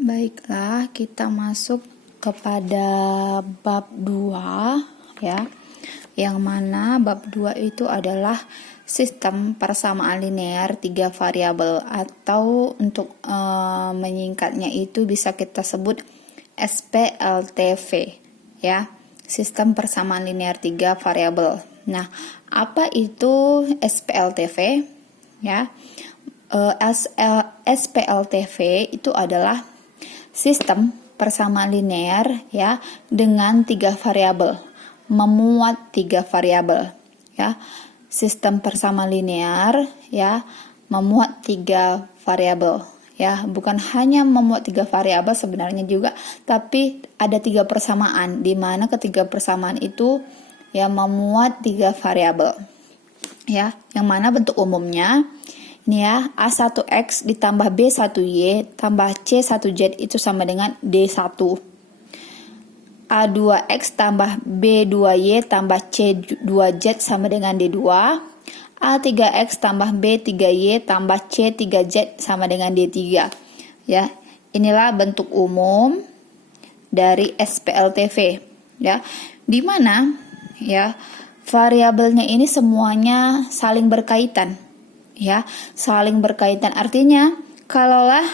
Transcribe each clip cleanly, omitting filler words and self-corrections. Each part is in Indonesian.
Baiklah, kita masuk kepada bab 2 ya. Yang mana bab 2 itu adalah sistem persamaan linear 3 variabel, atau untuk menyingkatnya itu bisa kita sebut SPLTV ya. Sistem persamaan linear 3 variabel. Nah, apa itu SPLTV ya? SPLTV itu adalah sistem persamaan linear ya dengan 3 variabel, memuat 3 variabel ya. Sistem persamaan linear ya memuat 3 variabel ya, bukan hanya memuat 3 variabel sebenarnya juga, tapi ada 3 persamaan, di mana ketiga persamaan itu ya memuat 3 variabel ya, yang mana bentuk umumnya ini ya, A1X ditambah B1Y tambah C1Z itu sama dengan D1. A2X tambah B2Y tambah C2Z sama dengan D2. A3X tambah B3Y tambah C3Z sama dengan D3. Ya, inilah bentuk umum dari SPLTV ya. Di mana ya variabelnya ini semuanya saling berkaitan. Ya, saling berkaitan artinya kalaulah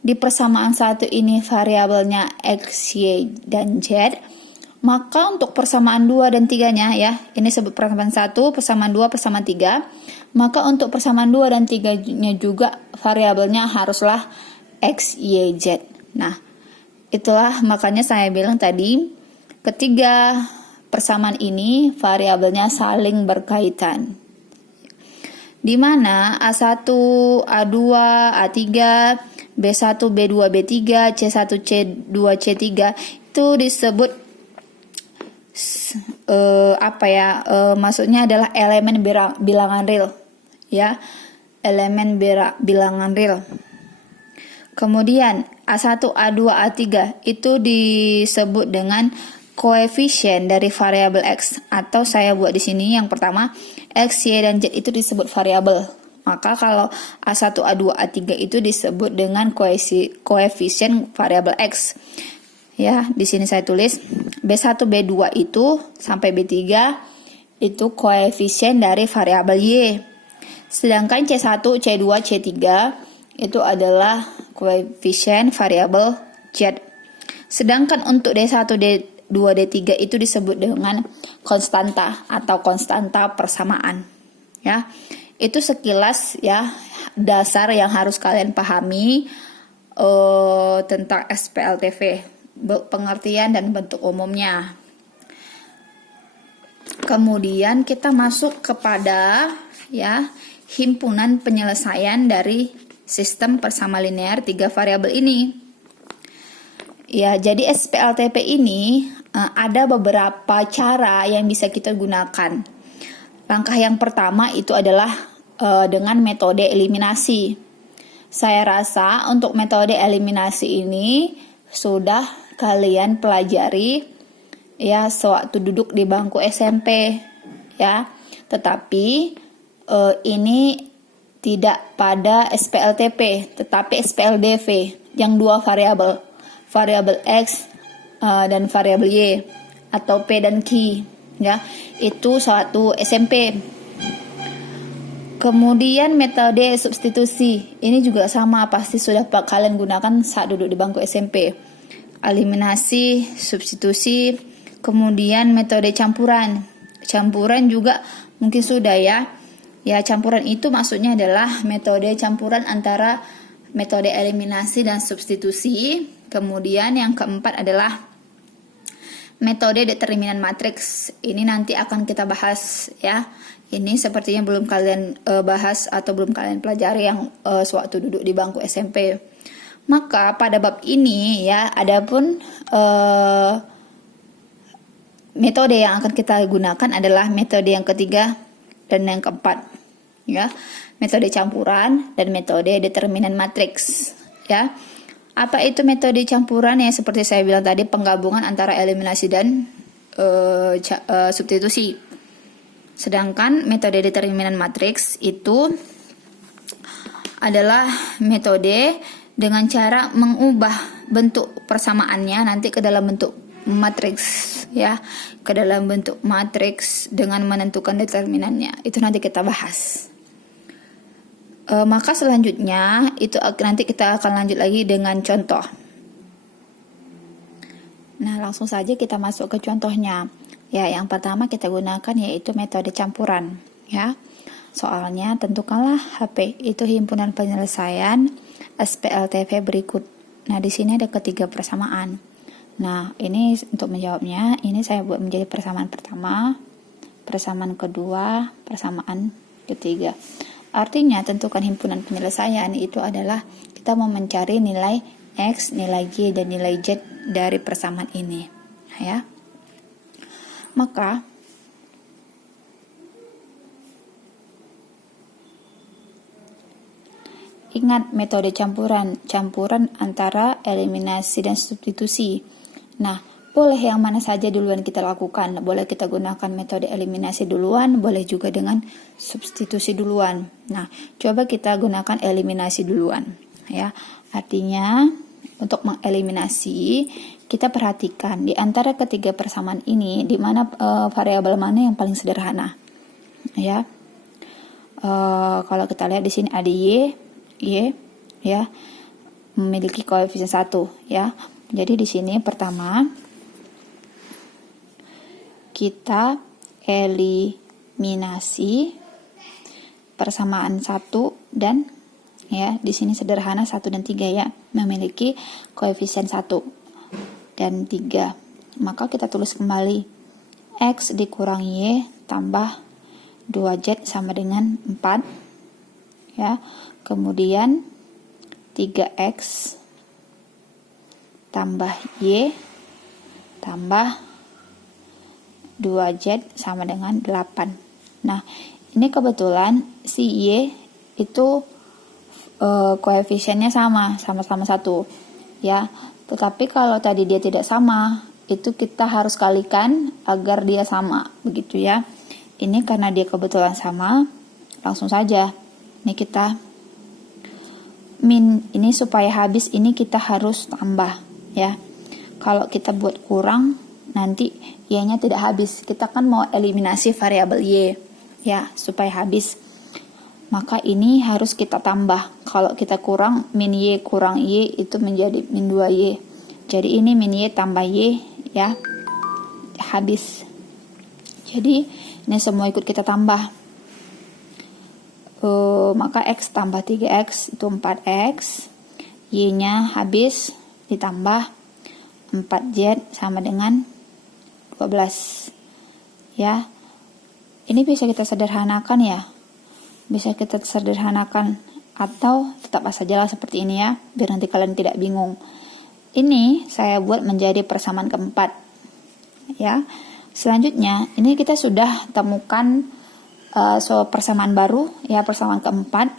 di persamaan satu ini variabelnya X, Y, dan Z, maka untuk persamaan 2 dan 3-nya ya, ini sebut persamaan 1, persamaan 2, persamaan 3, maka untuk persamaan 2 dan 3-nya juga variabelnya haruslah X, Y, Z. Nah, itulah makanya saya bilang tadi, ketiga persamaan ini variabelnya saling berkaitan. Di mana A1, A2, A3, B1, B2, B3, C1, C2, C3 itu disebut maksudnya adalah elemen bilangan real ya, elemen bilangan real. Kemudian A1, A2, A3 itu disebut dengan koefisien dari variabel X, atau saya buat di sini yang pertama X, Y, dan Z itu disebut variabel. Maka kalau A1, A2, A3 itu disebut dengan koefisien variabel X. Ya, di sini saya tulis B1, B2 itu sampai B3 itu koefisien dari variabel Y. Sedangkan C1, C2, C3 itu adalah koefisien variabel Z. Sedangkan untuk D1, D2, D3 itu disebut dengan konstanta atau konstanta persamaan. Ya, itu sekilas ya dasar yang harus kalian pahami tentang SPLTV, pengertian dan bentuk umumnya. Kemudian kita masuk kepada ya himpunan penyelesaian dari sistem persamaan linear 3 variabel ini. Ya, jadi SPLTV ini ada beberapa cara yang bisa kita gunakan. Langkah yang pertama itu adalah dengan metode eliminasi. Saya rasa untuk metode eliminasi ini sudah kalian pelajari ya sewaktu duduk di bangku SMP ya. Tetapi ini tidak pada SPLTV, tetapi SPLDV yang 2 variabel. Variabel X dan variabel Y atau P dan Q ya, itu suatu SMP. Kemudian metode substitusi ini juga sama, pasti sudah kalian gunakan saat duduk di bangku SMP. Eliminasi, substitusi, kemudian metode campuran juga mungkin sudah ya. Ya, campuran itu maksudnya adalah metode campuran antara metode eliminasi dan substitusi. Kemudian yang keempat adalah metode determinan matriks. Ini nanti akan kita bahas ya. Ini sepertinya belum kalian bahas atau belum kalian pelajari yang sewaktu duduk di bangku SMP. Maka pada bab ini ya, adapun metode yang akan kita gunakan adalah metode yang ketiga dan yang keempat ya. Metode campuran dan metode determinan matriks ya. Apa itu metode campuran? Ya seperti saya bilang tadi, penggabungan antara eliminasi dan substitusi. Sedangkan metode determinan matriks itu adalah metode dengan cara mengubah bentuk persamaannya nanti ke dalam bentuk matriks, ya, ke dalam bentuk matriks dengan menentukan determinannya. Itu nanti kita bahas. Maka selanjutnya itu nanti kita akan lanjut lagi dengan contoh. Nah, langsung saja kita masuk ke contohnya. Ya, yang pertama kita gunakan yaitu metode campuran, ya. Soalnya tentukanlah HP itu himpunan penyelesaian SPLTV berikut. Nah, di sini ada ketiga persamaan. Nah, ini untuk menjawabnya, ini saya buat menjadi persamaan pertama, persamaan kedua, persamaan ketiga. Artinya, tentukan himpunan penyelesaian itu adalah kita mau mencari nilai X, nilai Y, dan nilai Z dari persamaan ini, ya. Maka ingat metode campuran antara eliminasi dan substitusi. Nah, boleh yang mana saja duluan kita lakukan. Boleh kita gunakan metode eliminasi duluan, boleh juga dengan substitusi duluan. Nah, coba kita gunakan eliminasi duluan, ya. Artinya, untuk mengeliminasi, kita perhatikan di antara ketiga persamaan ini di mana variabel mana yang paling sederhana, ya. Kalau kita lihat di sini ada Y, ya, memiliki koefisien 1, ya. Jadi di sini pertama kita eliminasi persamaan 1 dan, ya, di sini sederhana 1 dan 3, ya, memiliki koefisien 1 dan 3. Maka kita tulis kembali X dikurang Y tambah 2Z sama dengan 4, ya. Kemudian 3X tambah Y tambah 2Z sama dengan 8. Nah, ini kebetulan si Y itu koefisiennya sama-sama 1, ya. Tetapi kalau tadi dia tidak sama, itu kita harus kalikan agar dia sama, begitu, ya. Ini karena dia kebetulan sama, langsung saja. Ini kita ini supaya habis, ini kita harus tambah, ya. Kalau kita buat kurang, nanti Y-nya tidak habis. Kita kan mau eliminasi variabel Y, ya, supaya habis. Maka ini harus kita tambah. Kalau kita kurang, min Y kurang Y itu menjadi min 2Y. Jadi ini min Y tambah Y, ya, habis. Jadi ini semua ikut kita tambah. Maka X tambah 3X itu 4X, Y-nya habis, ditambah 4Z sama dengan 12, ya. Ini bisa kita sederhanakan, ya, bisa kita sederhanakan atau tetap sajalah seperti ini, ya, biar nanti kalian tidak bingung. Ini saya buat menjadi persamaan keempat, ya. Selanjutnya ini kita sudah temukan persamaan baru, ya, persamaan keempat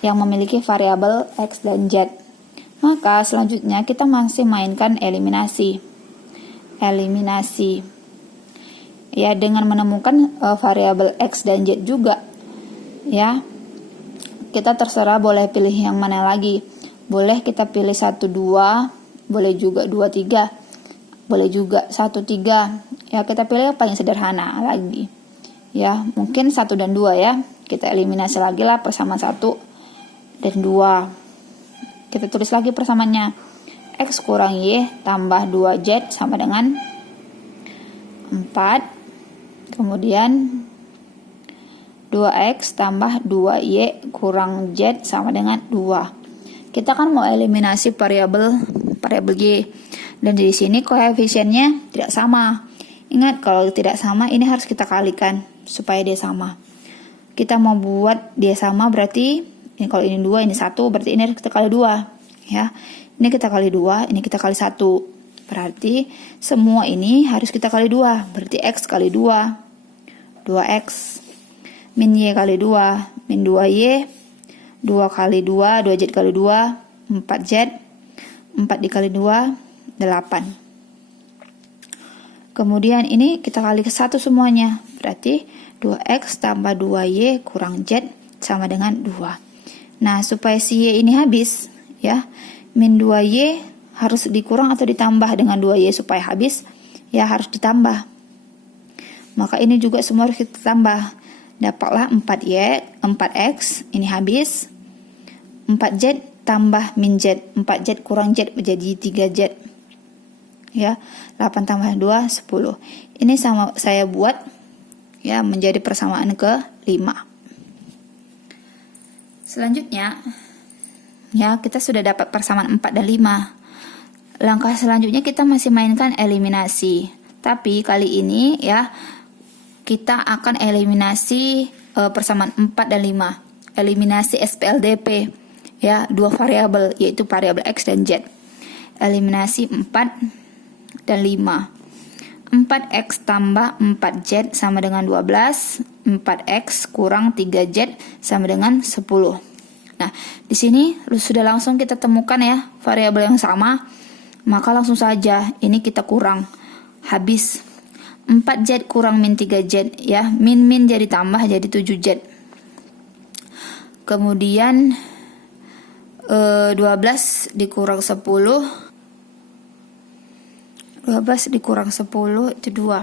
yang memiliki variabel X dan Z. Maka selanjutnya kita masih mainkan eliminasi, ya, dengan menemukan variabel X dan Z juga, ya. Kita terserah boleh pilih yang mana lagi. Boleh kita pilih 1, 2, boleh juga 2, 3, boleh juga 1, 3. Ya, kita pilih apa yang sederhana lagi. Ya, mungkin 1 dan 2, ya. Kita eliminasi lagi lah persamaan 1 dan 2. Kita tulis lagi persamaannya. X kurang Y tambah 2Z sama dengan 4. Kemudian 2X tambah 2Y kurang Z sama dengan 2. Kita kan mau eliminasi variabel Y. Dan di sini koefisiennya tidak sama. Ingat, kalau tidak sama ini harus kita kalikan supaya dia sama. Kita mau buat dia sama berarti ini, kalau ini 2, ini 1, berarti ini harus kita kali 2, ya. Ini kita kali 2, ini kita kali 1. Berarti semua ini harus kita kali 2. Berarti X kali 2, 2X. Min Y kali 2, min 2Y. 2 kali 2, 2Z kali 2, 4Z. 4 dikali 2, 8. Kemudian ini kita kali ke 1 semuanya. Berarti 2X tambah 2Y kurang Z sama dengan 2. Nah, supaya si Y ini habis, ya. Min 2Y harus dikurang atau ditambah dengan 2Y supaya habis, ya harus ditambah. Maka ini juga semua harus kita tambah. Dapatlah 4X, ini habis. 4Z tambah min Z, 4Z kurang Z menjadi 3Z. Ya, 8 tambah 2, 10. Ini sama saya buat ya menjadi persamaan ke-5. Selanjutnya, ya kita sudah dapat persamaan 4 dan 5. Langkah selanjutnya kita masih mainkan eliminasi. Tapi kali ini ya kita akan eliminasi persamaan 4 dan 5. Eliminasi SPLDP. Ya, dua variabel yaitu variabel X dan Z. Eliminasi 4 dan 5. 4X tambah 4Z sama dengan 12. 4X kurang 3Z sama dengan 10. Nah, di sini sudah langsung kita temukan ya variabel yang sama. Maka langsung saja ini kita kurang. Habis 4Z kurang min 3Z ya. Min jadi tambah jadi 7Z. Kemudian 12 dikurang 10. 12 dikurang 10 itu 2.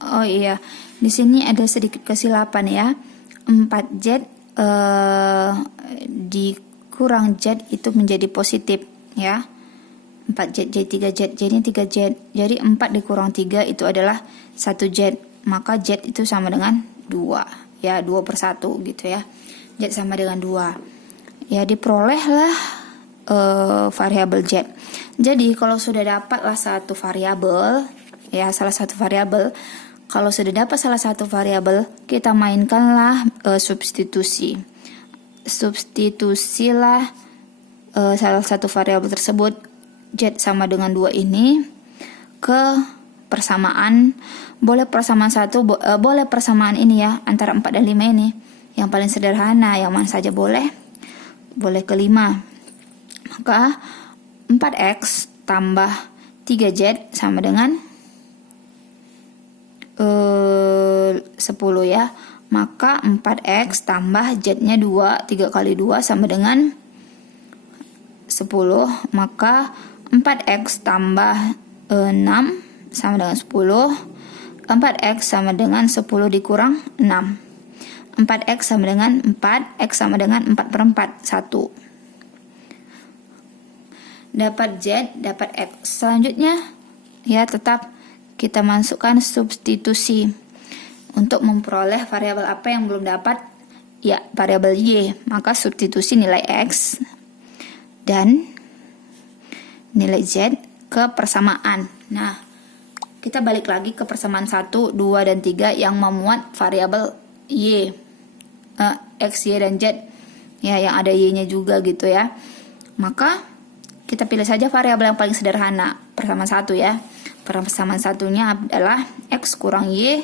Oh iya, di sini ada sedikit kesilapan ya. 4Z dikurang Z itu menjadi positif ya. 4Z jadi 3Z, jadi 3Z. Jadi 4 dikurang 3 itu adalah 1Z. Maka Z itu sama dengan 2. Ya, 2/1 gitu ya. Z sama dengan 2. Ya, diperolehlah variabel Z. Jadi kalau sudah dapatlah satu variabel, ya salah satu variabel, kalau sudah dapat salah satu variabel, kita mainkanlah substitusi. Substitusilah salah satu variabel tersebut Z sama dengan 2 ini ke persamaan. Boleh persamaan boleh persamaan ini ya antara 4 dan 5 ini. Yang paling sederhana yang mana saja boleh. Boleh ke 5. Maka 4X tambah 3Z sama dengan 10 ya. Maka 4X tambah Z-nya 2, 3 kali 2 sama dengan 10. Maka 4X tambah 6 sama dengan 10. 4X sama dengan 10 dikurang 6. 4X sama dengan 4, X sama dengan 4/4, 1. Dapat Z, dapat X. Selanjutnya, ya tetap kita masukkan substitusi. Untuk memperoleh variabel apa yang belum dapat? Ya, variabel Y. Maka substitusi nilai X dan nilai Z ke persamaan. Nah, kita balik lagi ke persamaan 1, 2, dan 3 yang memuat variabel Y. X, Y, dan Z ya, yang ada Y-nya juga gitu ya. Maka kita pilih saja variabel yang paling sederhana, persamaan 1 ya. Persamaan satunya adalah X kurang Y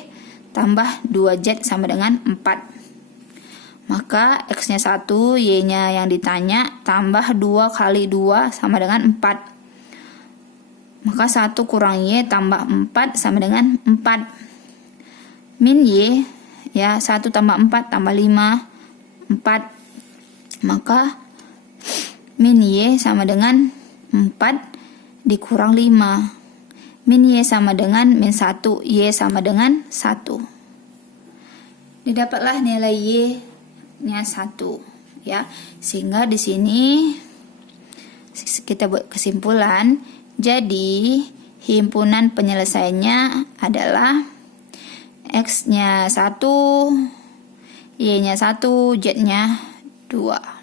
tambah 2Z sama dengan 4. Maka X-nya 1, Y-nya yang ditanya tambah 2 kali 2 sama dengan 4. Maka 1 kurang Y tambah 4 sama dengan 4. Min Y ya, 1 tambah 4 tambah 5, 4. Maka min Y sama dengan 4 dikurang 5. Min Y sama dengan min 1, Y sama dengan 1. Didapatlah nilai Y-nya 1 ya. Sehingga di sini kita buat kesimpulan. Jadi himpunan penyelesaiannya adalah X-nya 1, Y-nya 1, Z-nya 2.